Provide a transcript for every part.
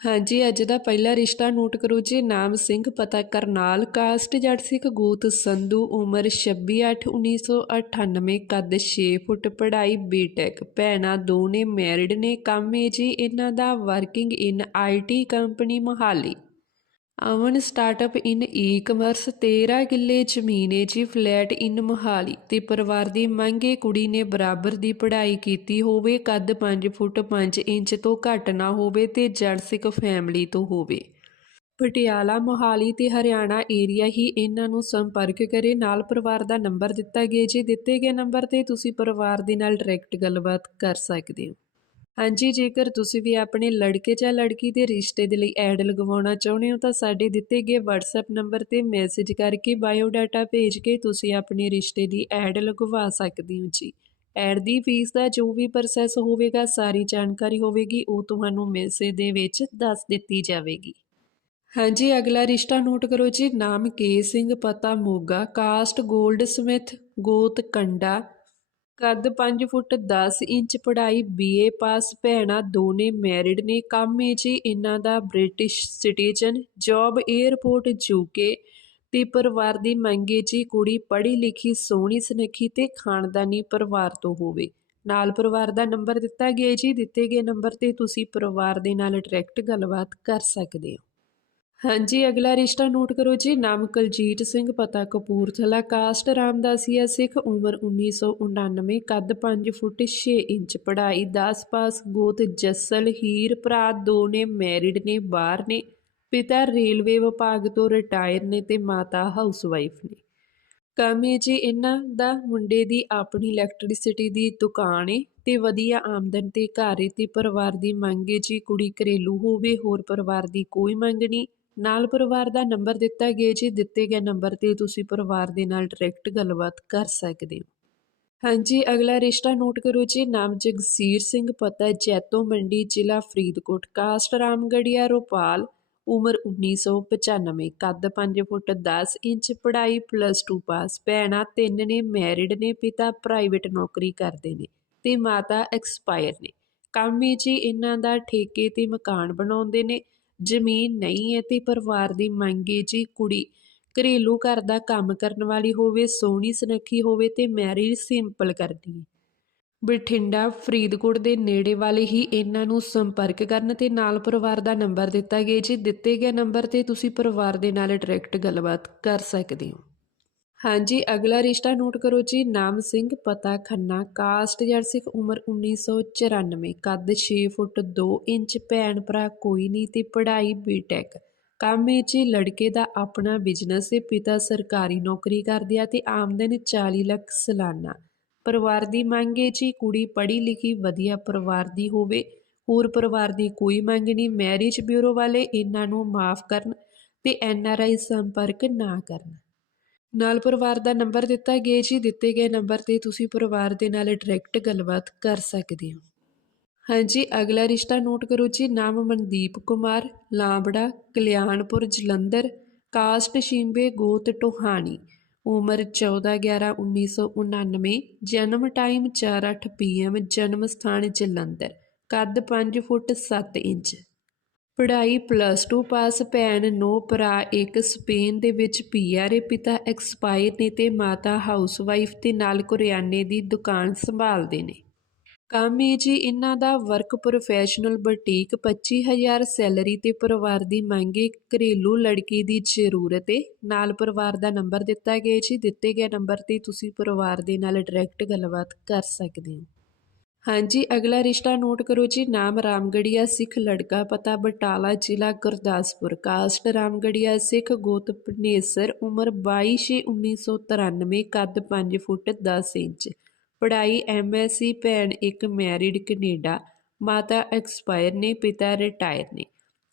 ਹਾਂਜੀ, ਅੱਜ ਦਾ ਪਹਿਲਾ ਰਿਸ਼ਤਾ ਨੋਟ ਕਰੋ ਜੀ। ਨਾਮ ਸਿੰਘ, ਪਤਾ ਕਰਨਾਲ, ਕਾਸਟ ਜੱਟ ਸਿੱਖ, ਗੋਤ ਸੰਧੂ, ਉਮਰ 26/8/1998 ਕੱਦ 6 ਫੁੱਟ, ਪੜ੍ਹਾਈ ਬੀਟੈਕ ਭੈਣਾਂ ਦੋ ਨੇ ਮੈਰਿਡ ਨੇ। ਕੰਮ ਹੈ ਜੀ, ਇਹਨਾਂ ਦਾ working in IT company Mohali. Aman startup in ecommerce 13 ਕਿੱਲੇ ਜ਼ਮੀਨ ਹੈ ਜੀ ਫਲੈਟ ਇਨ ਮੋਹਾਲੀ। ਤੇ ਪਰਿਵਾਰ ਦੀ ਮੰਗ ਹੈ ਕੁੜੀ ਨੇ ਬਰਾਬਰ ਦੀ ਪੜ੍ਹਾਈ ਕੀਤੀ ਹੋਵੇ, ਕੱਦ 5 ਫੁੱਟ 5 ਇੰਚ ਤੋਂ ਘੱਟ ਨਾ ਹੋਵੇ ਤੇ ਜੜ ਸਿੱਖ ਫੈਮਿਲੀ ਤੋਂ ਹੋਵੇ। ਪਟਿਆਲਾ, ਮੋਹਾਲੀ ਤੇ ਹਰਿਆਣਾ ਏਰੀਆ ਹੀ ਇਹਨਾਂ ਨੂੰ ਸੰਪਰਕ ਕਰੇ। ਨਾਲ ਪਰਿਵਾਰ ਦਾ ਨੰਬਰ ਦਿੱਤਾ ਗਿਆ ਜੀ। ਦਿੱਤੇ ਗਏ ਨੰਬਰ ਤੇ ਤੁਸੀਂ ਪਰਿਵਾਰ ਦੇ ਨਾਲ ਡਾਇਰੈਕਟ ਗੱਲਬਾਤ ਕਰ ਸਕਦੇ ਹੋ। ਹਾਂਜੀ, ਜੇਕਰ ਤੁਸੀਂ ਵੀ ਆਪਣੇ ਲੜਕੇ ਜਾਂ ਲੜਕੀ ਦੇ ਰਿਸ਼ਤੇ ਦੇ ਲਈ ਐਡ ਲਗਵਾਉਣਾ ਚਾਹੁੰਦੇ ਹੋ, ਤਾਂ ਸਾਡੇ ਦਿੱਤੇ ਗਏ WhatsApp ਨੰਬਰ ਤੇ ਮੈਸੇਜ ਕਰਕੇ ਬਾਇਓ ਡਾਟਾ ਭੇਜ ਕੇ ਤੁਸੀਂ ਆਪਣੇ ਰਿਸ਼ਤੇ ਦੀ ਐਡ ਲਗਵਾ ਸਕਦੇ ਹੋ ਜੀ। ਐਡ ਦੀ ਫੀਸ ਦਾ ਜੋ ਵੀ ਪ੍ਰੋਸੈਸ ਹੋਵੇਗਾ, ਸਾਰੀ ਜਾਣਕਾਰੀ ਹੋਵੇਗੀ, ਉਹ ਤੁਹਾਨੂੰ ਮੈਸੇਜ ਦੇ ਵਿੱਚ ਦੱਸ ਦਿੱਤੀ ਜਾਵੇਗੀ। ਹਾਂਜੀ, ਅਗਲਾ ਰਿਸ਼ਤਾ ਨੋਟ ਕਰੋ ਜੀ। ਨਾਮ ਕੇ ਸਿੰਘ ਪਤਾ ਮੋਗਾ ਕਾਸਟ 골ਡ ਸਮਿਥ ਗੋਤ ਕੰਡਾ ਕੱਦ 5 ਫੁੱਟ 10 ਇੰਚ ਪੜ੍ਹਾਈ ਬੀਏ ਪਾਸ, ਭੈਣਾਂ ਦੋਨੇ ਮੈਰਿਡ ਨੇ। ਕੰਮ ਹੈ ਜੀ ਇਹਨਾਂ ਦਾ British citizen job airport UK ਤੇ ਪਰਿਵਾਰ ਦੀ ਮੰਗ ਮੰਗੇ ਜੀ ਕੁੜੀ ਪੜ੍ਹੀ ਲਿਖੀ, ਸੋਹਣੀ, ਸੁਨੱਖੀ ਤੇ ਖਾਨਦਾਨੀ ਪਰਿਵਾਰ ਤੋਂ ਹੋਵੇ। ਨਾਲ ਪਰਿਵਾਰ ਦਾ ਨੰਬਰ ਦਿੱਤਾ ਗਿਆ ਜੀ। ਦਿੱਤੇ ਗਏ ਨੰਬਰ ਤੇ ਤੁਸੀਂ ਪਰਿਵਾਰ ਦੇ ਨਾਲ ਡਾਇਰੈਕਟ ਗੱਲਬਾਤ ਕਰ ਸਕਦੇ ਹੋ। ਹਾਂਜੀ, ਅਗਲਾ ਰਿਸ਼ਤਾ ਨੋਟ ਕਰੋ ਜੀ। ਨਾਮ ਕੁਲਜੀਤ ਸਿੰਘ, ਪਤਾ ਕਪੂਰਥਲਾ। ਕਾਸਟ ਰਾਮਦਾਸੀਆ ਸਿੱਖ, ਉਮਰ 1999 ਕੱਦ 5 ਫੁੱਟ 6 ਇੰਚ, ਪੜ੍ਹਾਈ 10 ਪਾਸ, ਗੋਤ ਜੱਸਲ, ਹੀਰ ਭਰਾ ਦੋ ਨੇ, ਮੈਰਿਡ ਨੇ, ਬਾਹਰ ਨੇ, ਪਿਤਾ ਰੇਲਵੇ ਵਿਭਾਗ ਤੋਂ ਰਿਟਾਇਰ ਨੇ ਤੇ ਮਾਤਾ ਹਾਊਸਵਾਈਫ ਨੇ। ਕੰਮ ਹੈ ਜੀ ਇਹਨਾਂ ਦਾ ਮੁੰਡੇ ਦੀ ਆਪਣੀ ਇਲੈਕਟ੍ਰਿਸਿਟੀ ਦੀ ਦੁਕਾਨ ਏ ਤੇ ਵਧੀਆ ਆਮਦਨ ਤੇ ਘਰ ਏ ਤੇ ਪਰਿਵਾਰ ਦੀ ਮੰਗ ਏ ਜੀ। ਕੁੜੀ ਘਰੇਲੂ ਹੋਵੇ, ਹੋਰ ਪਰਿਵਾਰ ਦੀ ਕੋਈ ਮੰਗ ਨਹੀਂ। ਨਾਲ ਪਰਿਵਾਰ ਦਾ ਨੰਬਰ ਦਿੱਤਾ ਗਿਆ ਜੀ ਦਿੱਤੇ ਗਏ ਨੰਬਰ ਤੇ ਤੁਸੀਂ ਪਰਿਵਾਰ ਦੇ ਨਾਲ ਡਾਇਰੈਕਟ ਗੱਲਬਾਤ ਕਰ ਸਕਦੇ ਹੋ। ਹਾਂਜੀ, ਅਗਲਾ ਰਿਸ਼ਤਾ ਨੋਟ ਕਰੋ ਜੀ, ਨਾਮ ਜਗਸੀਰ ਸਿੰਘ, ਪਤਾ ਜੈਤੋ ਮੰਡੀ, ਜ਼ਿਲ੍ਹਾ ਫਰੀਦਕੋਟ, ਕਾਸਟ ਰਾਮਗੜੀਆ, ਰੋਪਾਲ, ਉਮਰ 1995 ਕੱਦ 5 ਫੁੱਟ 10 ਇੰਚ, ਪੜ੍ਹਾਈ ਪਲੱਸ 2 ਪਾਸ ਭੈਣਾਂ ਤਿੰਨ ਨੇ ਮੈਰਿਡ ਨੇ, ਪਿਤਾ ਪ੍ਰਾਈਵੇਟ ਨੌਕਰੀ ਕਰਦੇ ਨੇ ਤੇ ਮਾਤਾ ਐਕਸਪਾਇਰ ਨੇ। ਕੰਮ ਹੀ ਜੀ ਇਹਨਾਂ ਦਾ ਠੇਕੇ ਤੇ ਮਕਾਨ ਬਣਾਉਂਦੇ ਨੇ ਜ਼ਮੀਨ ਨਹੀਂ ਹੈ ਤੇ ਪਰਿਵਾਰ ਦੀ ਮੰਗ ਹੈ ਜੀ, ਕੁੜੀ ਘਰੇਲੂ ਘਰ ਦਾ ਕੰਮ ਕਰਨ ਵਾਲੀ ਹੋਵੇ, ਸੋਹਣੀ ਸੁਨੱਖੀ ਹੋਵੇ ਤੇ ਮੈਰਿਜ ਸਿੰਪਲ ਕਰਨੀ ਹੈ। ਬਠਿੰਡਾ, ਫਰੀਦਕੋਟ ਦੇ ਨੇੜੇ ਵਾਲੇ ਹੀ ਇਹਨਾਂ ਨੂੰ ਸੰਪਰਕ ਕਰਨ ਤੇ ਨਾਲ ਪਰਿਵਾਰ ਦਾ ਨੰਬਰ ਦਿੱਤਾ ਗਿਆ ਜੀ। ਦਿੱਤੇ ਗਏ ਨੰਬਰ ਤੇ ਤੁਸੀਂ ਪਰਿਵਾਰ ਦੇ ਨਾਲ ਡਾਇਰੈਕਟ ਗੱਲਬਾਤ ਕਰ ਸਕਦੇ ਹੋ। ਹਾਂਜੀ, ਅਗਲਾ ਰਿਸ਼ਤਾ ਨੋਟ ਕਰੋ ਜੀ। ਨਾਮ ਸਿੰਘ, ਪਤਾ ਖੰਨਾ, ਕਾਸਟ ਜੜ ਸਿੱਖ ਉਮਰ 1994 ਕੱਦ 6 ਫੁੱਟ 2 ਇੰਚ, ਭੈਣ ਭਰਾ ਕੋਈ ਨਹੀਂ ਤੇ ਪੜ੍ਹਾਈ ਬੀਟੈਕ ਕੰਮ ਹੈ ਜੀ, ਲੜਕੇ ਦਾ ਆਪਣਾ ਬਿਜ਼ਨਸ ਹੈ ਪਿਤਾ ਸਰਕਾਰੀ ਨੌਕਰੀ ਕਰਦੇ ਆ ਤੇ ਆਮਦਨ 40 ਲੱਖ ਸਾਲਾਨਾ। ਪਰਿਵਾਰ ਦੀ ਮੰਗ ਹੈ ਜੀ, ਕੁੜੀ ਪੜ੍ਹੀ ਲਿਖੀ ਵਧੀਆ ਪਰਿਵਾਰ ਦੀ ਹੋਵੇ। ਹੋਰ ਪਰਿਵਾਰ ਦੀ ਕੋਈ ਮੰਗ ਨਹੀਂ ਮੈਰਿਜ ਬਿਊਰੋ ਵਾਲੇ ਇਹਨਾਂ ਨੂੰ ਮਾਫ ਕਰਨ ਤੇ ਐਨ ਆਰ ਆਈ ਸੰਪਰਕ ਨਾ ਕਰਨ। ਨਾਲ ਪਰਿਵਾਰ ਦਾ ਨੰਬਰ ਦਿੱਤਾ ਗਿਆ ਜੀ, ਦਿੱਤੇ ਗਏ ਨੰਬਰ ਤੇ ਤੁਸੀਂ ਪਰਿਵਾਰ ਦੇ ਨਾਲ ਡਾਇਰੈਕਟ ਗੱਲਬਾਤ ਕਰ ਸਕਦੇ ਹੋ। ਹਾਂਜੀ, ਅਗਲਾ ਰਿਸ਼ਤਾ ਨੋਟ ਕਰੋ ਜੀ, ਨਾਮ ਮਨਦੀਪ ਕੁਮਾਰ, ਲਾਂਬੜਾ, ਕਲਿਆਣਪੁਰ, ਜਲੰਧਰ, ਕਾਸਟ ਸ਼ਿੰਬੇ, ਗੋਤ ਟੋਹਾਣੀ, ਉਮਰ 14/11/1999 ਜਨਮ ਟਾਈਮ 4:08 ਪੀਐਮ ਜਨਮ ਸਥਾਨ ਜਲੰਧਰ, ਕੱਦ 5 ਫੁੱਟ 7 ਇੰਚ। ਪੜ੍ਹਾਈ ਪਲੱਸ 2 ਪਾਸ ਭੈਣ ਨੌ ਭਰਾ ਇੱਕ ਸਪੇਨ ਦੇ ਵਿੱਚ ਪੀਆਰ ਏ ਪਿਤਾ ਐਕਸਪਾਇਰ ਨੇ ਤੇ ਮਾਤਾ ਹਾਊਸਵਾਈਫ ਤੇ ਨਾਲ ਕਰਿਆਨੇ ਦੀ ਦੁਕਾਨ ਸੰਭਾਲਦੇ ਨੇ। ਕੰਮ ਹੈ ਜੀ ਇਹਨਾਂ ਦਾ ਵਰਕ ਪ੍ਰੋਫੈਸ਼ਨਲ ਬੁਟੀਕ 25000 ਸੈਲਰੀ ਤੇ ਪਰਿਵਾਰ ਦੀ ਮੰਗੇ ਘਰੇਲੂ ਲੜਕੀ ਦੀ ਜ਼ਰੂਰਤ ਏ। ਨਾਲ ਪਰਿਵਾਰ ਦਾ ਨੰਬਰ ਦਿੱਤਾ ਗਿਆ ਜੀ। ਦਿੱਤੇ ਗਏ ਨੰਬਰ ਤੇ ਤੁਸੀਂ ਪਰਿਵਾਰ ਦੇ ਨਾਲ ਡਾਇਰੈਕਟ ਗੱਲਬਾਤ ਕਰ ਸਕਦੇ ਹੋ। ਹਾਂਜੀ, ਅਗਲਾ ਰਿਸ਼ਤਾ ਨੋਟ ਕਰੋ ਜੀ। ਨਾਮ ਰਾਮਗੜੀਆ ਸਿੱਖ, ਲੜਕਾ ਪਤਾ ਬਟਾਲਾ ਜ਼ਿਲ੍ਹਾ ਗੁਰਦਾਸਪੁਰ। ਕਾਸਟ ਰਾਮਗੜੀਆ ਸਿੱਖ ਗੋਤ ਪਨੇਸਰ ਉਮਰ 22/1993 ਕੱਦ 5 ਫੁੱਟ 10 ਇੰਚ। ਪੜ੍ਹਾਈ ਐਮਐਸਸੀ ਭੈਣ ਇੱਕ ਮੈਰਿਡ ਕੈਨੇਡਾ। ਮਾਤਾ ਐਕਸਪਾਇਰ ਨੇ, ਪਿਤਾ ਰਿਟਾਇਰ ਨੇ।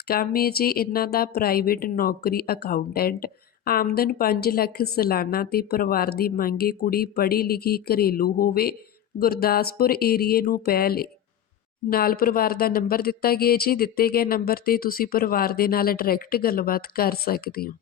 ਕੰਮ ਹੈ ਜੀ, ਇਹਨਾਂ ਦਾ ਪ੍ਰਾਈਵੇਟ ਨੌਕਰੀ ਅਕਾਊਂਟੈਂਟ। ਆਮਦਨ 5 ਲੱਖ ਸਾਲਾਨਾ ਤੇ ਪਰਿਵਾਰ ਦੀ ਮੰਗੇ ਕੁੜੀ ਪੜ੍ਹੀ ਲਿਖੀ ਘਰੇਲੂ ਹੋਵੇ। ਗੁਰਦਾਸਪੁਰ ਏਰੀਏ ਨੂੰ ਪੈ ਏ ਨਾਲ ਪਰਿਵਾਰ ਦਾ ਨੰਬਰ ਦਿੱਤਾ ਗਿਆ ਜੀ। ਦਿੱਤੇ ਗਏ ਨੰਬਰ ਤੇ ਤੁਸੀਂ ਪਰਿਵਾਰ ਦੇ ਨਾਲ ਡਾਇਰੈਕਟ ਗੱਲਬਾਤ ਕਰ ਸਕਦੇ ਹੋ।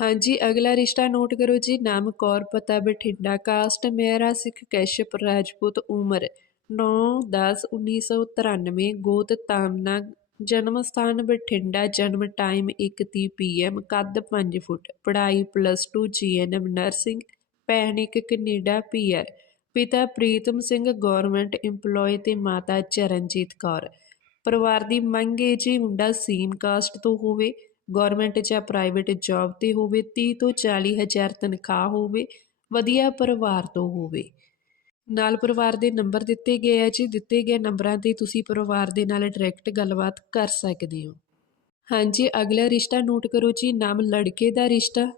ਹਾਂਜੀ, ਅਗਲਾ ਰਿਸ਼ਤਾ ਨੋਟ ਕਰੋ ਜੀ। ਨਾਮ ਕੌਰ, ਪਤਾ ਬਠਿੰਡਾ। ਕਾਸਟ ਮੇਰਾ ਸਿੱਖ ਕੈਸ਼ਪ, ਰਾਜਪੂਤ ਉਮਰ 9 10 1993 ਗੋਤ ਤਾਮਨਾ, ਜਨਮ ਸਥਾਨ ਬਠਿੰਡਾ, ਜਨਮ ਟਾਈਮ 1:30 ਪੀਐਮ ਕੱਦ 5 ਫੁੱਟ, ਪੜ੍ਹਾਈ ਪਲੱਸ 2 ਜੀਐਨਐਮ ਨਰਸਿੰਗ, ਭੈਣ ਇੱਕ ਕੈਨੇਡਾ ਪੀਆਰ ਪਿਤਾ ਪ੍ਰੀਤਮ ਸਿੰਘ ਗਵਰਨਮੈਂਟ EMPLOYE ਤੇ ਮਾਤਾ ਚਰਨਜੀਤ ਕੌਰ। ਪਰਿਵਾਰ ਦੀ ਮੰਗ ਹੈ ਜੀ, ਮੁੰਡਾ ਸੀਨ ਕਾਸਟ ਤੋਂ ਹੋਵੇ ਗਵਰਨਮੈਂਟ ਜਾਂ ਪ੍ਰਾਈਵੇਟ ਜੌਬ ਤੇ ਹੋਵੇ 30 ਤੋਂ 40 ਹਜ਼ਾਰ ਤਨਖਾਹ ਹੋਵੇ, ਵਧੀਆ ਪਰਿਵਾਰ ਤੋਂ ਹੋਵੇ। ਨਾਲ ਪਰਿਵਾਰ ਦੇ ਨੰਬਰ ਦਿੱਤੇ ਗਏ ਆ ਜੀ, ਦਿੱਤੇ ਗਏ ਨੰਬਰਾਂ ਤੇ ਤੁਸੀਂ ਪਰਿਵਾਰ ਦੇ ਨਾਲ ਡਾਇਰੈਕਟ ਗੱਲਬਾਤ ਕਰ ਸਕਦੇ ਹੋ। ਹਾਂਜੀ, ਅਗਲਾ ਰਿਸ਼ਤਾ ਨੋਟ ਕਰੋ ਜੀ, ਨਾਮ ਲੜਕੇ ਦਾ ਰਿਸ਼ਤਾ।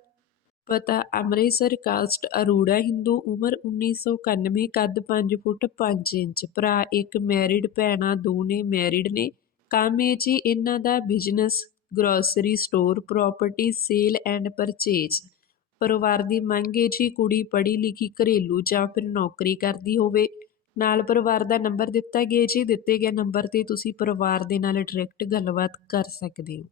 ਪਤਾ, ਅੰਮ੍ਰਿਤਸਰ ਕਾਸਟ ਅਰੂੜਾ ਹਿੰਦੂ ਉਮਰ 1991 ਕੱਦ 5 ਫੁੱਟ 5 ਇੰਚ, ਭਰਾ ਇੱਕ ਮੈਰਿਡ ਭੈਣਾਂ ਦੋ ਨੇ ਮੈਰਿਡ ਨੇ। ਕੰਮ ਹੈ ਜੀ ਇਹਨਾਂ ਦਾ business grocery store property sale and purchase ਪਰਿਵਾਰ ਦੀ ਮੰਗ ਹੈ ਜੀ ਕੁੜੀ ਪੜ੍ਹੀ ਲਿਖੀ ਘਰੇਲੂ ਜਾਂ ਫਿਰ ਨੌਕਰੀ ਕਰਦੀ ਹੋਵੇ। ਨਾਲ ਪਰਿਵਾਰ ਦਾ ਨੰਬਰ ਦਿੱਤਾ ਗਿਆ ਜੀ, ਦਿੱਤੇ ਗਏ ਨੰਬਰ ਤੇ ਤੁਸੀਂ ਪਰਿਵਾਰ ਦੇ ਨਾਲ ਡਾਇਰੈਕਟ ਗੱਲਬਾਤ ਕਰ ਸਕਦੇ ਹੋ।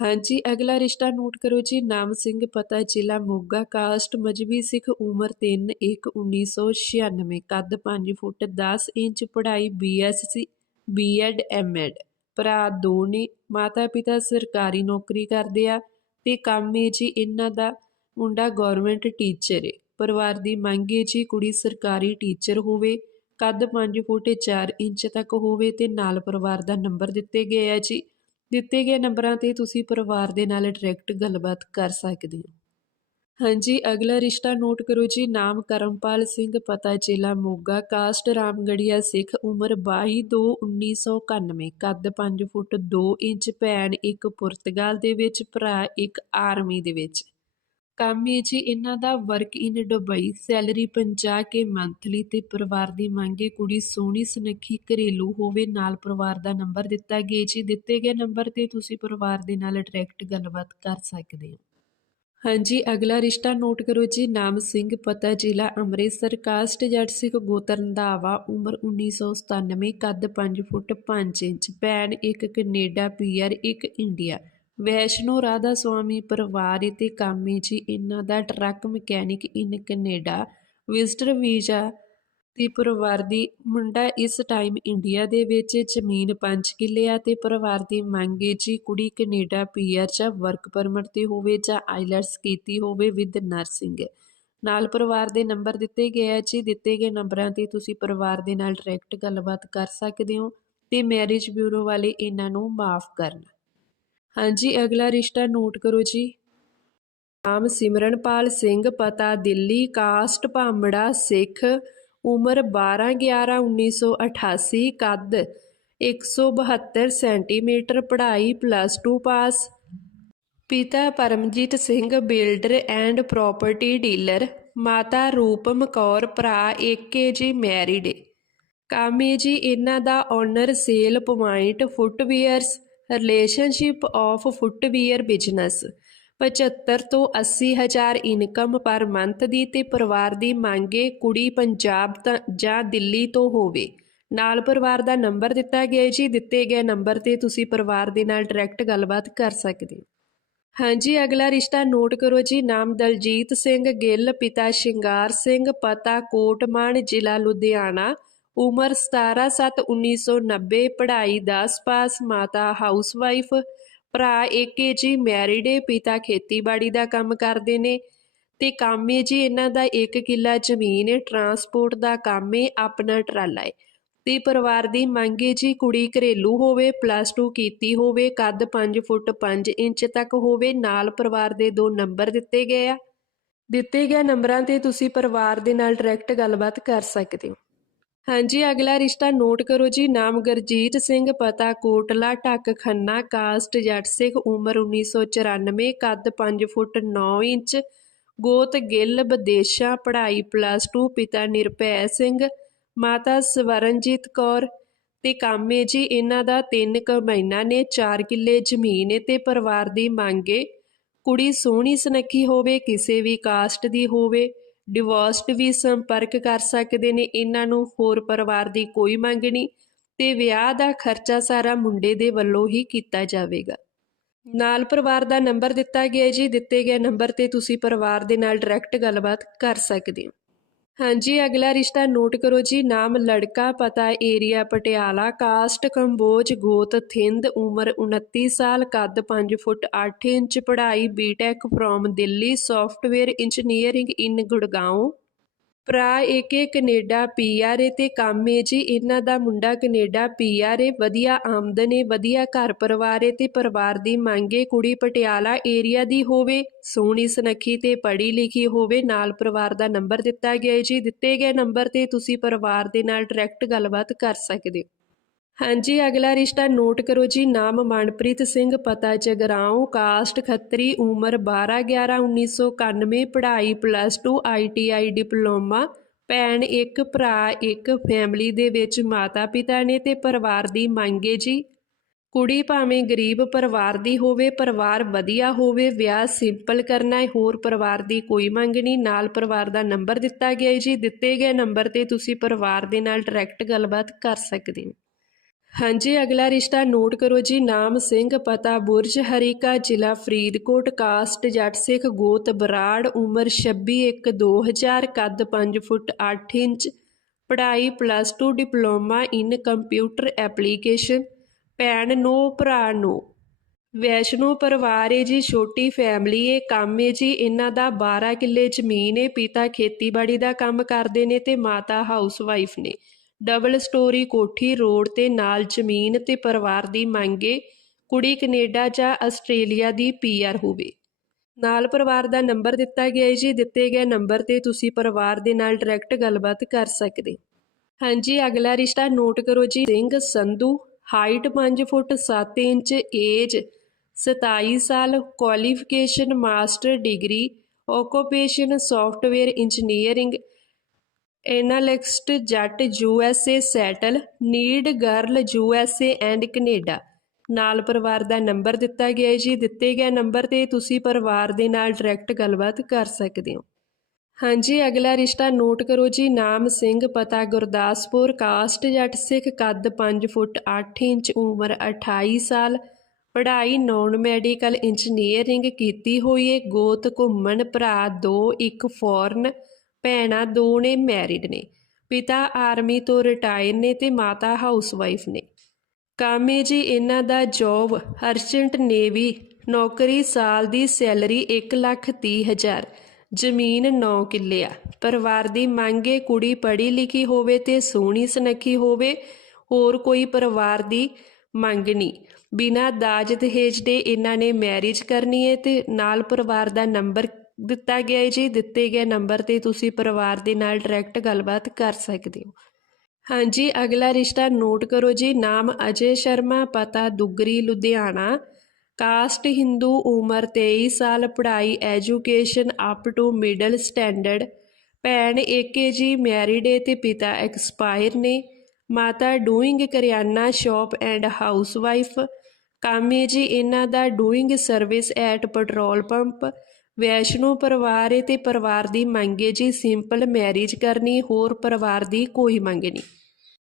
ਹਾਂਜੀ, ਅਗਲਾ ਰਿਸ਼ਤਾ ਨੋਟ ਕਰੋ ਜੀ। ਨਾਮ ਸਿੰਘ, ਪਤਾ, ਜ਼ਿਲ੍ਹਾ, ਮੋਗਾ, ਕਾਸਟ ਮਜਬੀ ਸਿੱਖ, ਉਮਰ 3 1 1996 ਕੱਦ 5 ਫੁੱਟ 10 ਇੰਚ, ਪੜ੍ਹਾਈ ਬੀਐਸਸੀ ਬੀਐਡ ਐਮਐਡ ਭਰਾ ਦੋ ਨੇ, ਮਾਤਾ ਪਿਤਾ ਸਰਕਾਰੀ ਨੌਕਰੀ ਕਰਦੇ ਆ ਤੇ ਕੰਮ ਹੈ ਜੀ ਇਹਨਾਂ ਦਾ ਮੁੰਡਾ ਗਵਰਨਮੈਂਟ ਟੀਚਰ ਹੈ ਪਰਿਵਾਰ ਦੀ ਮੰਗ ਹੈ ਜੀ ਕੁੜੀ ਸਰਕਾਰੀ ਟੀਚਰ ਹੋਵੇ, ਕੱਦ 5 ਫੁੱਟ 4 ਇੰਚ ਤੱਕ ਹੋਵੇ ਤੇ ਨਾਲ ਪਰਿਵਾਰ ਦਾ ਨੰਬਰ ਦਿੱਤੇ ਗਏ ਆ ਜੀ। ਦਿੱਤੇ ਗਏ ਨੰਬਰਾਂ ਤੇ ਤੁਸੀਂ ਪਰਿਵਾਰ ਦੇ ਨਾਲ ਡਾਇਰੈਕਟ ਗੱਲਬਾਤ ਕਰ ਸਕਦੇ ਹੋ। ਹਾਂਜੀ, ਅਗਲਾ ਰਿਸ਼ਤਾ ਨੋਟ ਕਰੋ ਜੀ। ਨਾਮ ਕਰਮਪਾਲ ਸਿੰਘ, ਪਤਾ ਜ਼ਿਲ੍ਹਾ ਮੋਗਾ ਕਾਸਟ ਰਾਮਗੜੀਆ ਸਿੱਖ, ਉਮਰ 22 2 1991 ਕੱਦ 5 ਫੁੱਟ 2 ਇੰਚ, ਭੈਣ ਇੱਕ ਪੁਰਤਗਾਲ ਦੇ ਵਿੱਚ, ਭਰਾ ਇੱਕ ਆਰਮੀ ਦੇ ਵਿੱਚ। ਕੰਮ ਹੈ ਜੀ, ਇਹਨਾਂ ਦਾ work in Dubai salary 50 K monthly ਤੇ ਪਰਿਵਾਰ ਦੀ ਮੰਗੇ ਕੁੜੀ ਸੋਹਣੀ, ਸੁਨੱਖੀ, ਘਰੇਲੂ ਹੋਵੇ, ਨਾਲ ਪਰਿਵਾਰ ਦਾ ਨੰਬਰ ਦਿੱਤਾ ਗਿਆ ਜੀ। ਦਿੱਤੇ ਗਏ ਨੰਬਰ ਤੇ ਤੁਸੀਂ ਪਰਿਵਾਰ ਦੇ ਨਾਲ ਡਾਇਰੈਕਟ ਗੱਲਬਾਤ ਕਰ ਸਕਦੇ ਹੋ। ਹਾਂਜੀ, ਅਗਲਾ ਰਿਸ਼ਤਾ ਨੋਟ ਕਰੋ ਜੀ। ਨਾਮ ਸਿੰਘ, ਪਤਾ ਜ਼ਿਲ੍ਹਾ ਅੰਮ੍ਰਿਤਸਰ ਕਾਸਟ ਜੱਟ ਸਿੱਖ ਗੋਤਰ ਰੰਧਾਵਾ ਉਮਰ 1997 ਕੱਦ 5 ਫੁੱਟ 5 ਇੰਚ, ਭੈਣ ਇੱਕ ਕੈਨੇਡਾ ਪੀਆਰ ਇੱਕ ਇੰਡੀਆ ਵੈਸ਼ਨੋ ਰਾਧਾ ਸੁਆਮੀ ਪਰਿਵਾਰ ਤੇ ਕਾਮੀ ਜੀ, ਇਹਨਾਂ ਦਾ truck mechanic in Canada, visitor visa ਤੇ ਪਰਿਵਾਰ ਦੀ ਮੁੰਡਾ ਇਸ ਟਾਈਮ ਇੰਡੀਆ ਦੇ ਵਿੱਚ ਜ਼ਮੀਨ 5 ਕਿੱਲੇ ਆ ਤੇ ਪਰਿਵਾਰ ਦੀ ਮੰਗ ਹੈ ਜੀ ਕੁੜੀ ਕੈਨੇਡਾ ਪੀਆਰ ਜਾਂ ਵਰਕ ਪਰਮਿਟ ਤੇ ਹੋਵੇ ਜਾਂ ਆਈਲੈਟਸ ਕੀਤੀ ਹੋਵੇ ਵਿਦ ਨਰਸਿੰਗ ਨਾਲ ਪਰਿਵਾਰ ਦੇ ਨੰਬਰ ਦਿੱਤੇ ਗਏ ਆ ਜੀ, ਦਿੱਤੇ ਗਏ ਨੰਬਰਾਂ ਤੇ ਤੁਸੀਂ ਪਰਿਵਾਰ ਦੇ ਨਾਲ ਡਾਇਰੈਕਟ ਗੱਲਬਾਤ ਕਰ ਸਕਦੇ ਹੋ ਤੇ ਮੈਰਿਜ ਬਿਊਰੋ ਵਾਲੇ ਇਹਨਾਂ ਨੂੰ ਮਾਫ ਕਰਨ। ਹਾਂਜੀ, ਅਗਲਾ ਰਿਸ਼ਤਾ ਨੋਟ ਕਰੋ ਜੀ। ਨਾਮ ਸਿਮਰਨਪਾਲ ਸਿੰਘ, ਪਤਾ ਦਿੱਲੀ, ਕਾਸਟ ਭਾਮੜਾ ਸਿੱਖ, ਉਮਰ 12 11 1988 ਕੱਦ 172 ਸੈਂਟੀਮੀਟਰ, ਪੜ੍ਹਾਈ ਪਲੱਸ 2 ਪਾਸ। ਪਿਤਾ Paramjit Singh, builder and property dealer, ਮਾਤਾ ਰੂਪਮ ਕੌਰ, ਭਰਾ ਏਕੇ ਜੀ, ਮੈਰਿਡ। ਕਾਮੇ ਜੀ, ਇਹਨਾਂ ਦਾ owner, sale point, footwears relationship of footwear business 75 ਤੋਂ 80 ਹਜ਼ਾਰ ਇਨਕਮ ਪਰ ਮੰਥ ਦੀ ਤੇ ਪਰਿਵਾਰ ਦੀ ਮੰਗੇ ਕੁੜੀ ਪੰਜਾਬ ਤਾਂ ਜਾਂ ਦਿੱਲੀ ਤੋਂ ਹੋਵੇ। ਨਾਲ ਪਰਿਵਾਰ ਦਾ ਨੰਬਰ ਦਿੱਤਾ ਗਿਆ ਜੀ। ਦਿੱਤੇ ਗਏ ਨੰਬਰ ਤੇ ਤੁਸੀਂ ਪਰਿਵਾਰ ਦੇ ਨਾਲ ਡਾਇਰੈਕਟ ਗੱਲਬਾਤ ਕਰ ਸਕਦੇ ਹੋ। ਹਾਂਜੀ, ਅਗਲਾ ਰਿਸ਼ਤਾ ਨੋਟ ਕਰੋ ਜੀ। ਨਾਮ ਦਲਜੀਤ ਸਿੰਘ ਗਿੱਲ, ਪਿਤਾ ਸ਼ਿੰਗਾਰ ਸਿੰਘ, ਪਤਾ ਕੋਟਮਾਨ, ਜ਼ਿਲ੍ਹਾ ਲੁਧਿਆਣਾ। ਉਮਰ 17/7/1990 ਪੜ੍ਹਾਈ 10 ਪਾਸ ਮਾਤਾ ਹਾਊਸਵਾਈਫ, ਭਰਾ ਏਕੇ ਜੀ, ਮੈਰਿਡ ਏ, ਪਿਤਾ ਖੇਤੀਬਾੜੀ ਦਾ ਕੰਮ ਕਰਦੇ ਨੇ ਤੇ ਕੰਮ ਏ ਜੀ ਇਹਨਾਂ ਦਾ 1 ਕਿੱਲਾ ਜ਼ਮੀਨ ਏ, ਟਰਾਂਸਪੋਰਟ ਦਾ ਕੰਮ ਏ, ਆਪਣਾ ਟਰਾਲਾ ਏ। ਤੇ ਪਰਿਵਾਰ ਦੀ ਮੰਗ ਏ ਜੀ ਕੁੜੀ ਘਰੇਲੂ ਹੋਵੇ, ਪਲੱਸ 2 ਕੀਤੀ ਹੋਵੇ, ਕੱਦ 5 ਫੁੱਟ 5 ਇੰਚ ਤੱਕ ਹੋਵੇ, ਨਾਲ ਪਰਿਵਾਰ ਦੇ ਦੋ ਨੰਬਰ ਦਿੱਤੇ ਗਏ ਆ। ਦਿੱਤੇ ਗਏ ਨੰਬਰਾਂ ਤੇ ਤੁਸੀਂ ਪਰਿਵਾਰ ਦੇ ਨਾਲ ਡਾਇਰੈਕਟ ਗੱਲਬਾਤ ਕਰ ਸਕਦੇ ਹੋ। ਹਾਂਜੀ, ਅਗਲਾ ਰਿਸ਼ਤਾ ਨੋਟ ਕਰੋ ਜੀ। ਨਾਮ ਗਰਜੀਤ ਸਿੰਘ, ਪਤਾ ਕੋਟਲਾ, ਢੱਕ ਖੰਨਾ, ਕਾਸਟ ਜੱਟ ਸਿੱਖ, ਉਮਰ 1994 ਕੱਦ 5 ਫੁੱਟ 9 ਇੰਚ, ਗੋਤ ਗਿੱਲ, ਵਿਦੇਸ਼ਾਂ, ਪੜ੍ਹਾਈ ਪਲੱਸ 2 ਪਿਤਾ ਨਿਰਭੈ ਸਿੰਘ, ਮਾਤਾ ਸਵਰਨਜੀਤ ਕੌਰ ਤੇ ਕਾਮੇ ਜੀ। ਇਹਨਾਂ ਦਾ 3 ਕੁ ਮਹੀਨਾ ਨੇ 4 ਕਿੱਲੇ ਜ਼ਮੀਨ ਏ ਤੇ ਪਰਿਵਾਰ ਦੀ ਮੰਗੇ ਕੁੜੀ ਸੋਹਣੀ ਸੁਨੱਖੀ ਹੋਵੇ, ਕਿਸੇ ਵੀ ਕਾਸਟ ਦੀ ਹੋਵੇ। ਡਿਵੋਰਸਡ ਵੀ ਸੰਪਰਕ ਕਰ ਸਕਦੇ ਨੇ, ਇਹਨਾਂ ਨੂੰ ਹੋਰ ਪਰਿਵਾਰ ਦੀ ਕੋਈ ਮੰਗ ਨਹੀਂ ਤੇ ਵਿਆਹ ਦਾ ਖਰਚਾ ਸਾਰਾ ਮੁੰਡੇ ਦੇ ਵੱਲੋਂ ਹੀ ਕੀਤਾ ਜਾਵੇਗਾ। ਨਾਲ ਪਰਿਵਾਰ ਦਾ ਨੰਬਰ ਦਿੱਤਾ ਗਿਆ ਜੀ, ਦਿੱਤੇ ਗਏ ਨੰਬਰ ਤੇ ਤੁਸੀਂ ਪਰਿਵਾਰ ਦੇ ਨਾਲ ਡਾਇਰੈਕਟ ਗੱਲਬਾਤ ਕਰ ਸਕਦੇ ਹੋ। ਹਾਂਜੀ, ਅਗਲਾ ਰਿਸ਼ਤਾ ਨੋਟ ਕਰੋ ਜੀ। ਨਾਮ ਲੜਕਾ, ਪਤਾ ਏਰੀਆ, ਪਟਿਆਲਾ। ਕਾਸਟ ਕੰਬੋਜ, ਗੋਤ ਥਿੰਦ, ਉਮਰ 29 ਸਾਲ, ਕੱਦ 5 ਫੁੱਟ 8 ਇੰਚ, ਪੜ੍ਹਾਈ BTech from Delhi, software engineering in Gurgaon ਭਰਾ, ਏਕੇ ਕੈਨੇਡਾ ਪੀਆਰ ਤੇ ਕੰਮ ਏ ਜੀ। ਇਹਨਾਂ ਦਾ ਮੁੰਡਾ ਕੈਨੇਡਾ ਪੀਆਰ ਏ ਵਧੀਆ ਆਮਦਨ ਏ, ਵਧੀਆ ਘਰ ਪਰਿਵਾਰ ਏ ਤੇ ਪਰਿਵਾਰ ਦੀ ਮੰਗ ਏ। ਕੁੜੀ ਪਟਿਆਲਾ ਏਰੀਆ ਦੀ ਹੋਵੇ, ਸੋਹਣੀ ਸੁਨੱਖੀ ਤੇ ਪੜ੍ਹੀ ਲਿਖੀ ਹੋਵੇ, ਨਾਲ ਪਰਿਵਾਰ ਦਾ ਨੰਬਰ ਦਿੱਤਾ ਗਿਆ ਏ ਜੀ। ਦਿੱਤੇ ਗਏ ਨੰਬਰ ਤੇ ਤੁਸੀਂ ਪਰਿਵਾਰ ਦੇ ਨਾਲ ਡਾਇਰੈਕਟ ਗੱਲਬਾਤ ਕਰ ਸਕਦੇ ਹੋ। ਹਾਂਜੀ, ਅਗਲਾ ਰਿਸ਼ਤਾ ਨੋਟ ਕਰੋ ਜੀ। ਨਾਮ ਮਨਪ੍ਰੀਤ ਸਿੰਘ, ਪਤਾ ਜਗਰਾਉਂ, ਕਾਸਟ ਖੱਤਰੀ, ਉਮਰ 12 11 1991 ਪੜ੍ਹਾਈ ਪਲੱਸ 2 ਆਈਟੀਆਈ ਡਿਪਲੋਮਾ। ਭੈਣ ਇੱਕ, ਭਰਾ ਇੱਕ, ਫੈਮਿਲੀ ਦੇ ਵਿੱਚ ਮਾਤਾ ਪਿਤਾ ਨੇ ਤੇ ਪਰਿਵਾਰ ਦੀ ਮੰਗੇ ਜੀ। ਕੁੜੀ ਭਾਵੇਂ ਗਰੀਬ ਪਰਿਵਾਰ ਦੀ ਹੋਵੇ, ਪਰਿਵਾਰ ਵਧੀਆ ਹੋਵੇ, ਵਿਆਹ ਸਿੰਪਲ ਕਰਨਾ ਹੈ ਹੋਰ ਪਰਿਵਾਰ ਦੀ ਕੋਈ ਮੰਗ ਨਹੀਂ। ਨਾਲ ਪਰਿਵਾਰ ਦਾ ਨੰਬਰ ਦਿੱਤਾ ਗਿਆ ਹੈ ਜੀ। ਦਿੱਤੇ ਗਏ ਨੰਬਰ ਤੇ ਤੁਸੀਂ ਪਰਿਵਾਰ ਦੇ ਨਾਲ ਡਾਇਰੈਕਟ ਗੱਲਬਾਤ ਕਰ ਸਕਦੇ ਹੋ। ਹਾਂਜੀ, ਅਗਲਾ ਰਿਸ਼ਤਾ ਨੋਟ ਕਰੋ ਜੀ। ਨਾਮ ਸਿੰਘ, ਪਤਾ ਬੁਰਜ, ਹਰੀਕਾ ਜ਼ਿਲ੍ਹਾ ਫਰੀਦਕੋਟ, ਕਾਸਟ ਜੱਟ ਸਿੱਖ, ਗੋਤ ਬਰਾੜ, ਉਮਰ 26 1 2000 ਕੱਦ 5 ਫੁੱਟ 8 ਇੰਚ, ਪੜ੍ਹਾਈ plus 2 diploma in computer application ਭੈਣ ਨੋ, ਭਰਾ ਨੋ। ਵੈਸ਼ਨੋ ਪਰਿਵਾਰ ਏ ਜੀ, ਛੋਟੀ ਫੈਮਿਲੀ ਏ, ਕੰਮ ਏ ਜੀ। ਇਹਨਾਂ ਦਾ 12 ਕਿੱਲੇ ਜ਼ਮੀਨ ਏ, ਪਿਤਾ ਖੇਤੀਬਾੜੀ ਦਾ ਕੰਮ ਕਰਦੇ ਨੇ ਤੇ ਮਾਤਾ ਹਾਊਸ ਵਾਈਫ ਨੇ। ਡਬਲ ਸਟੋਰੀ ਕੋਠੀ ਰੋਡ ਤੇ ਨਾਲ ਜ਼ਮੀਨ ਤੇ ਪਰਿਵਾਰ ਦੀ ਮੰਗੇ ਕੁੜੀ ਕੈਨੇਡਾ ਜਾਂ ਆਸਟ੍ਰੇਲੀਆ ਦੀ ਪੀਆਰ ਹੋਵੇ। ਨਾਲ ਪਰਿਵਾਰ ਦਾ ਨੰਬਰ ਦਿੱਤਾ ਗਿਆ ਹੈ ਜੀ। ਦਿੱਤੇ ਗਏ ਨੰਬਰ ਤੇ ਤੁਸੀਂ ਪਰਿਵਾਰ ਦੇ ਨਾਲ ਡਾਇਰੈਕਟ ਗੱਲਬਾਤ ਕਰ ਸਕਦੇ। ਹਾਂਜੀ, ਅਗਲਾ ਰਿਸ਼ਤਾ ਨੋਟ ਕਰੋ ਜੀ। Singh Sandhu, height 5 foot 7 inch, age 27 ਸਾਲ, qualification master degree, occupation software engineering analyst Jatt U S A settle, need girl U S A and Canada. ਨਾਲ ਪਰਿਵਾਰ ਦਾ ਨੰਬਰ ਦਿੱਤਾ ਗਿਆ ਹੈ ਜੀ। ਦਿੱਤੇ ਗਏ ਨੰਬਰ ਤੇ ਤੁਸੀਂ ਪਰਿਵਾਰ ਦੇ ਨਾਲ ਡਾਇਰੈਕਟ ਗੱਲਬਾਤ ਕਰ ਸਕਦੇ ਹੋ। ਹਾਂਜੀ, ਅਗਲਾ ਰਿਸ਼ਤਾ ਨੋਟ ਕਰੋ ਜੀ। ਨਾਮ ਸਿੰਘ, ਪਤਾ ਗੁਰਦਾਸਪੁਰ, ਕਾਸਟ ਜੱਟ ਸਿੱਖ, ਕੱਦ 5 ਫੁੱਟ 8 ਇੰਚ, ਉਮਰ 28 ਸਾਲ। ਪੜ੍ਹਾਈ ਨੌਨ ਮੈਡੀਕਲ ਇੰਜੀਨੀਅਰਿੰਗ ਕੀਤੀ ਹੋਈ ਹੈ ਗੋਤ ਘੁੰਮਣ ਭਰਾ ਦੋ, ਇੱਕ ਫੋਰਨ। ਭੈਣਾਂ ਦੋ ਨੇ ਮੈਰਿਡ ਨੇ। ਪਿਤਾ ਆਰਮੀ ਤੋਂ ਰਿਟਾਇਰ ਨੇ ਤੇ ਮਾਤਾ ਹਾਊਸਵਾਈਫ ਨੇ। ਕਾਮੇ ਜੀ ਇਹਨਾਂ ਦਾ ਜੋਬ ਅਰਜੈਂਟ ਨੇਵੀ ਨੌਕਰੀ ਸਾਲ ਦੀ ਸੈਲਰੀ 1 ਲੱਖ ਤੀਹ ਹਜ਼ਾਰ, ਜ਼ਮੀਨ 9 ਕਿੱਲੇ ਆ। ਪਰਿਵਾਰ ਦੀ ਮੰਗੇ ਕੁੜੀ ਪੜ੍ਹੀ ਲਿਖੀ ਹੋਵੇ ਤੇ ਸੋਹਣੀ ਸੁਨੱਖੀ ਹੋਵੇ, ਹੋਰ ਕੋਈ ਪਰਿਵਾਰ ਦੀ ਮੰਗ ਨਹੀਂ। ਬਿਨਾਂ ਦਾਜ ਦਹੇਜ ਦੇ ਇਹਨਾਂ ਨੇ ਮੈਰਿਜ ਕਰਨੀ ਹੈ ਤੇ ਨਾਲ ਪਰਿਵਾਰ ਦਾ ਨੰਬਰ ਦਿੱਤਾ ਗਿਆ ਹੈ ਜੀ, ਦਿੱਤੇ ਗਏ ਨੰਬਰ ਤੇ ਤੁਸੀਂ ਪਰਿਵਾਰ ਦੇ ਨਾਲ ਡਾਇਰੈਕਟ ਗੱਲਬਾਤ ਕਰ ਸਕਦੇ ਹੋ। ਹਾਂਜੀ, ਅਗਲਾ ਰਿਸ਼ਤਾ ਨੋਟ ਕਰੋ ਜੀ, ਨਾਮ ਅਜੇ ਸ਼ਰਮਾ, ਪਤਾ ਦੁਗਰੀ, ਲੁਧਿਆਣਾ। ਕਾਸਟ ਹਿੰਦੂ ਉਮਰ 23 ਸਾਲ, ਪੜ੍ਹਾਈ education up to middle standard ਭੈਣ ਏਕੇ ਜੀ ਮੈਰਿਡ ਏ ਤੇ ਪਿਤਾ ਐਕਸਪਾਇਰ ਨੇ। ਮਾਤਾ doing kiryana shop and housewife ਕੰਮ ਜੀ, ਇਹਨਾਂ ਦਾ doing service at petrol pump Vaishno ਪਰਿਵਾਰ ਏ ਤੇ ਪਰਿਵਾਰ ਦੀ ਮੰਗ ਮੰਗੇ ਜੀ ਸਿੰਪਲ ਮੈਰਿਜ ਕਰਨੀ, ਹੋਰ ਪਰਿਵਾਰ ਦੀ ਕੋਈ ਮੰਗ ਨਹੀਂ।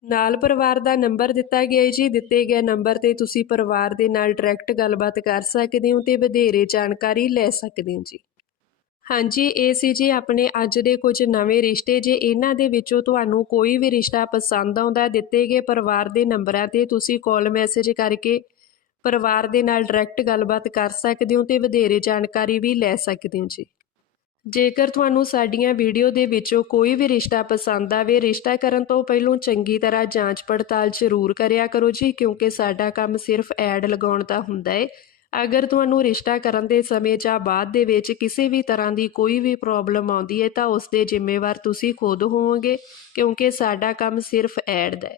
ਨਾਲ ਪਰਿਵਾਰ ਦਾ ਨੰਬਰ ਦਿੱਤਾ ਗਿਆ ਹੈ ਜੀ, ਦਿੱਤੇ ਗਏ ਨੰਬਰ ਤੇ ਤੁਸੀਂ ਪਰਿਵਾਰ ਦੇ ਨਾਲ ਡਾਇਰੈਕਟ ਗੱਲਬਾਤ ਕਰ ਸਕਦੇ ਹੋ ਤੇ ਵਧੇਰੇ ਜਾਣਕਾਰੀ ਲੈ ਸਕਦੇ ਹੋ ਜੀ। ਹਾਂਜੀ, ਇਹ ਸੀ ਜੀ ਆਪਣੇ ਅੱਜ ਦੇ ਕੁਝ ਨਵੇਂ ਰਿਸ਼ਤੇ। ਜੇ ਇਹਨਾਂ ਦੇ ਵਿੱਚੋਂ ਤੁਹਾਨੂੰ ਕੋਈ ਵੀ ਰਿਸ਼ਤਾ ਪਸੰਦ ਆਉਂਦਾ, ਦਿੱਤੇ ਗਏ ਪਰਿਵਾਰ ਦੇ ਨੰਬਰਾਂ ਤੇ ਤੁਸੀਂ ਕਾਲ ਮੈਸੇਜ ਕਰਕੇ ਪਰਿਵਾਰ ਦੇ ਨਾਲ ਡਾਇਰੈਕਟ ਗੱਲਬਾਤ ਕਰ ਸਕਦੇ ਹੋ ਤੇ ਵਧੇਰੇ ਜਾਣਕਾਰੀ ਵੀ ਲੈ ਸਕਦੇ ਹੋ ਜੀ। ਜੇਕਰ ਤੁਹਾਨੂੰ ਸਾਡੀਆਂ ਵੀਡੀਓ ਦੇ ਵਿੱਚੋਂ ਕੋਈ ਵੀ ਰਿਸ਼ਤਾ ਪਸੰਦ ਆਵੇ, ਰਿਸ਼ਤਾ ਕਰਨ ਤੋਂ ਪਹਿਲਾਂ ਚੰਗੀ ਤਰ੍ਹਾਂ ਜਾਂਚ ਪੜਤਾਲ ਜ਼ਰੂਰ ਕਰਿਆ ਕਰੋ ਜੀ, ਕਿਉਂਕਿ ਸਾਡਾ ਕੰਮ ਸਿਰਫ ਐਡ ਲਗਾਉਣ ਦਾ ਹੁੰਦਾ ਹੈ ਅਗਰ ਤੁਹਾਨੂੰ ਰਿਸ਼ਤਾ ਕਰਨ ਦੇ ਸਮੇਂ ਜਾਂ ਬਾਅਦ ਦੇ ਵਿੱਚ ਕਿਸੇ ਵੀ ਤਰ੍ਹਾਂ ਦੀ ਕੋਈ ਵੀ ਪ੍ਰੋਬਲਮ ਆਉਂਦੀ ਹੈ ਤਾਂ ਉਸ ਦੇ ਜ਼ਿੰਮੇਵਾਰ ਤੁਸੀਂ ਖੁਦ ਹੋਵੋਗੇ, ਕਿਉਂਕਿ ਸਾਡਾ ਕੰਮ ਸਿਰਫ ਐਡ ਦਾ ਹੈ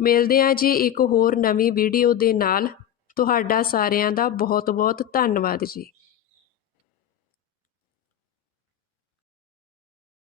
ਮਿਲਦੇ ਹਾਂ ਜੀ ਇੱਕ ਹੋਰ ਨਵੀਂ ਵੀਡੀਓ ਦੇ ਨਾਲ। ਤੁਹਾਡਾ ਸਾਰਿਆਂ ਦਾ ਬਹੁਤ ਬਹੁਤ ਧੰਨਵਾਦ ਜੀ।